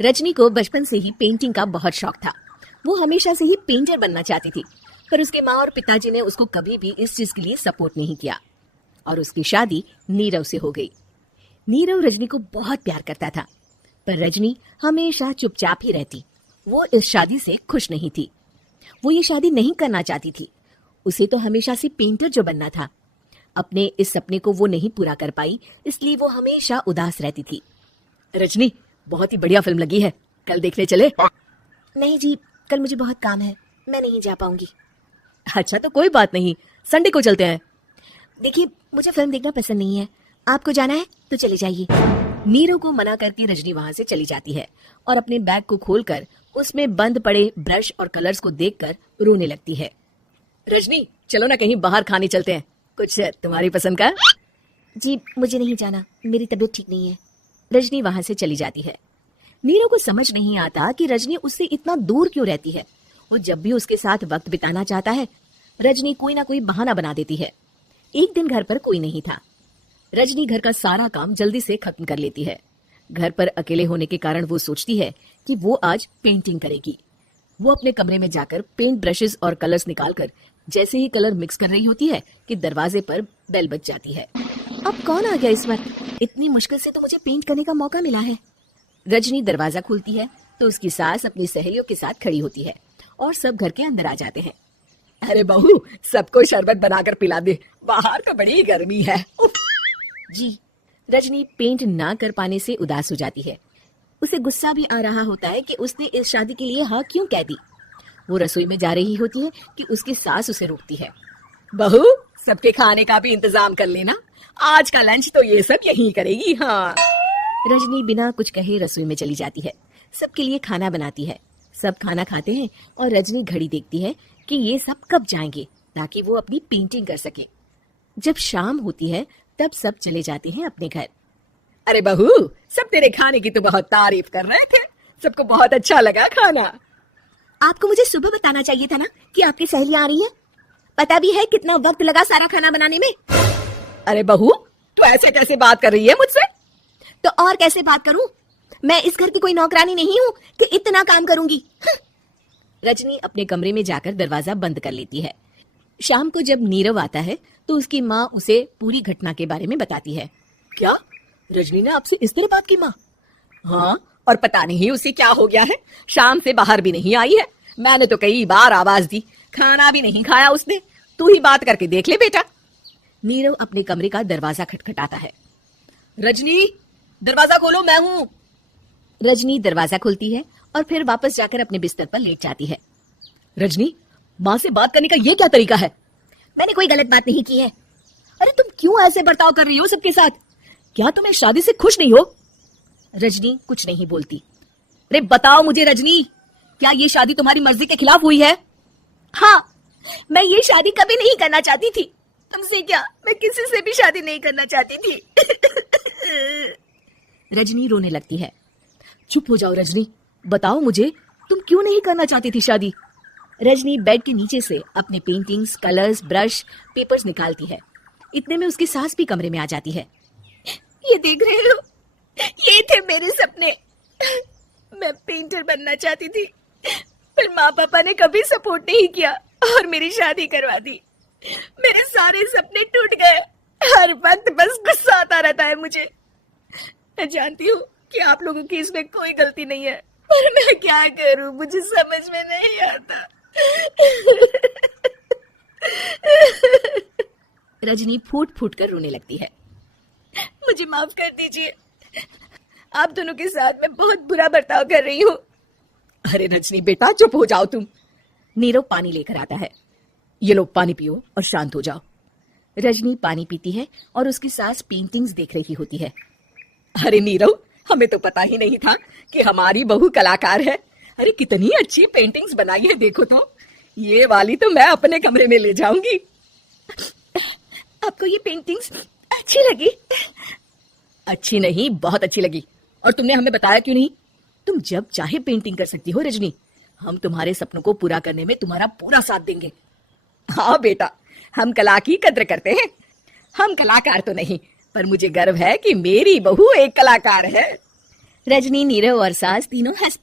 रजनी को बचपन से ही पेंटिंग का बहुत शौक था। वो हमेशा से ही पेंटर बनना चाहती थी, पर उसके माँ और पिताजी ने उसको कभी भी इस चीज के लिए सपोर्ट नहीं किया और उसकी शादी नीरव से हो गई। नीरव रजनी को बहुत प्यार करता था, पर रजनी हमेशा चुपचाप ही रहती। वो इस शादी से खुश नहीं थी। वो ये शादी नहीं करना चाहती थी। उसे तो हमेशा से पेंटर जो बनना था। अपने इस सपने को वो नहीं पूरा कर पाई, इसलिए वो हमेशा उदास रहती थी। रजनी, बहुत ही बढ़िया फिल्म लगी है, कल देखने चले? नहीं जी, कल मुझे बहुत काम है, मैं नहीं जा पाऊंगी। अच्छा तो कोई बात नहीं, संडे को चलते हैं। देखिए, मुझे फिल्म देखना पसंद नहीं है, आपको जाना है तो चले जाइए। नीरव को मना करके रजनी वहां से चली जाती है और अपने बैग को खोलकर उसमें बंद पड़े ब्रश और कलर्स को देखकर रोने लगती है। रजनी, चलो ना कहीं बाहर खाने चलते हैं, कुछ तुम्हारी पसंद का। जी मुझे नहीं जाना, मेरी तबीयत ठीक नहीं है। रजनी वहां से चली जाती है। नीरव को समझ नहीं आता कि रजनी उससे इतना दूर क्यों रहती है। वो जब भी उसके साथ वक्त बिताना चाहता है, रजनी कोई ना कोई बहाना बना देती है। एक दिन घर पर कोई नहीं था। रजनी घर का सारा काम जल्दी से खत्म कर लेती है। घर पर अकेले होने के कारण वो सोचती है कि वो आज पेंटिंग करेगी। वो अपने कमरे में जाकर पेंट ब्रशेस और कलर्स निकालकर जैसे ही कलर मिक्स कर रही होती है कि दरवाजे पर बेल बज जाती है। अब कौन आ गया इस वक्त? इतनी मुश्किल से तो मुझे पेंट करने का मौका मिला है। रजनी दरवाजा खोलती है तो उसकी सास अपनी सहेलियों के साथ खड़ी होती है और सब घर के अंदर आ जाते हैं। अरे बहू, सबको शरबत बनाकर पिला दे, बाहर तो बड़ी गर्मी है। जी। रजनी पेंट ना कर पाने से उदास हो जाती है। उसे गुस्सा भी आ रहा होता है कि उसने इस शादी के लिए हाँ क्यों कह दी। वो रसोई में जा रही होती है कि उसकी सास उसे रोकती है। बहू, सबके खाने का भी इंतजाम कर लेना, आज का लंच तो ये सब यहीं करेगी। हाँ। रजनी बिना कुछ कहे रसोई में चली जाती है। सबके लिए खाना बनाती है। सब खाना खाते हैं और रजनी घड़ी देखती है कि ये सब कब जाएंगे ताकि वो अपनी पेंटिंग कर सके। जब शाम होती है तब सब चले जाते हैं अपने घर। अरे बहू, सब तेरे खाने की तो बहुत तारीफ कर रहे थे, सबको बहुत अच्छा लगा खाना। आपको मुझे सुबह बताना चाहिए था ना कि आपकी सहेलियां आ रही है। पता भी है कितना वक्त लगा सारा खाना बनाने में। अरे बहू, तू ऐसे कैसे बात कर रही है मुझसे? तो और कैसे बात करूं? मैं इस घर की कोई नौकरानी नहीं हूं कि इतना काम करूंगी। रजनी अपने कमरे में जाकर दरवाजा बंद कर लेती है। शाम को जब नीरव आता है तो उसकी माँ उसे पूरी घटना के बारे में बताती है। क्या रजनी ने आपसे इस तरह बात की माँ? हाँ, और पता नहीं उसे क्या हो गया है, शाम से बाहर भी नहीं आई है। मैंने तो कई बार आवाज दी, खाना भी नहीं खाया उसने। तू ही बात करके देख ले बेटा। नीरव अपने कमरे का दरवाजा खटखटाता है। रजनी, दरवाजा खोलो, मैं हूँ। रजनी दरवाजा खोलती है और फिर वापस जाकर अपने बिस्तर पर लेट जाती है। रजनी, माँ से बात करने का ये क्या तरीका है? मैंने कोई गलत बात नहीं की है। अरे तुम क्यों ऐसे बर्ताव कर रही हो सबके साथ? क्या तुम इस शादी से खुश नहीं हो? रजनी कुछ नहीं बोलती। अरे बताओ मुझे रजनी, क्या ये शादी तुम्हारी मर्जी के खिलाफ हुई है? हाँ, मैं ये शादी कभी नहीं करना चाहती थी। तुमसे क्या, मैं किसी से भी शादी नहीं करना चाहती थी। रजनी रोने लगती है। चुप हो जाओ रजनी, बताओ मुझे, तुम क्यों नहीं करना चाहती थी शादी? रजनी बेड के नीचे से अपने पेंटिंग्स, कलर्स, ब्रश, पेपर्स निकालती है। इतने में उसकी सास भी कमरे में आ जाती है। ये देख रहे हो, ये थे मेरे सपने। मैं पेंटर बनना चाहती थी, पर माँ पापा ने कभी सपोर्ट नहीं किया और मेरी शादी करवा दी। मेरे सारे सपने टूट गए। हर वक्त बस गुस्सा आता रहता है मुझे। मैं जानती हूँ कि आप लोगों की इसमें कोई गलती नहीं है, पर मैं क्या करूँ, मुझे समझ में नहीं आता। रजनी फूट फूट कर रोने लगती है। मुझे माफ कर दीजिए, आप दोनों के साथ मैं बहुत बुरा बर्ताव कर रही हूँ। अरे रजनी बेटा, चुप हो जाओ तुम। नीरव पानी लेकर आता है। ये लो पानी पियो और शांत हो जाओ। रजनी पानी पीती है और उसकी सास पेंटिंग्स देख रही होती है। अरे नीरव, हमें तो पता ही नहीं था कि हमारी बहू कलाकार है। अरे कितनी अच्छी पेंटिंग्स बनाई है, देखो तो। ये वाली तो मैं अपने कमरे में ले जाऊंगी। आपको ये पेंटिंग्स अच्छी लगी? अच्छी नहीं, बहुत अच्छी लगी। और तुमने हमें बताया क्यों नहीं? तुम जब चाहे पेंटिंग कर सकती हो रजनी। हम तुम्हारे सपनों को पूरा करने में तुम्हारा पूरा साथ देंगे। हाँ बेटा, हम कला की कद्र करते हैं। हम कलाकार तो नहीं, पर मुझे गर्व है कि मेरी बहू एक कलाकार है। रजनी, नीरव और सास तीनों हंस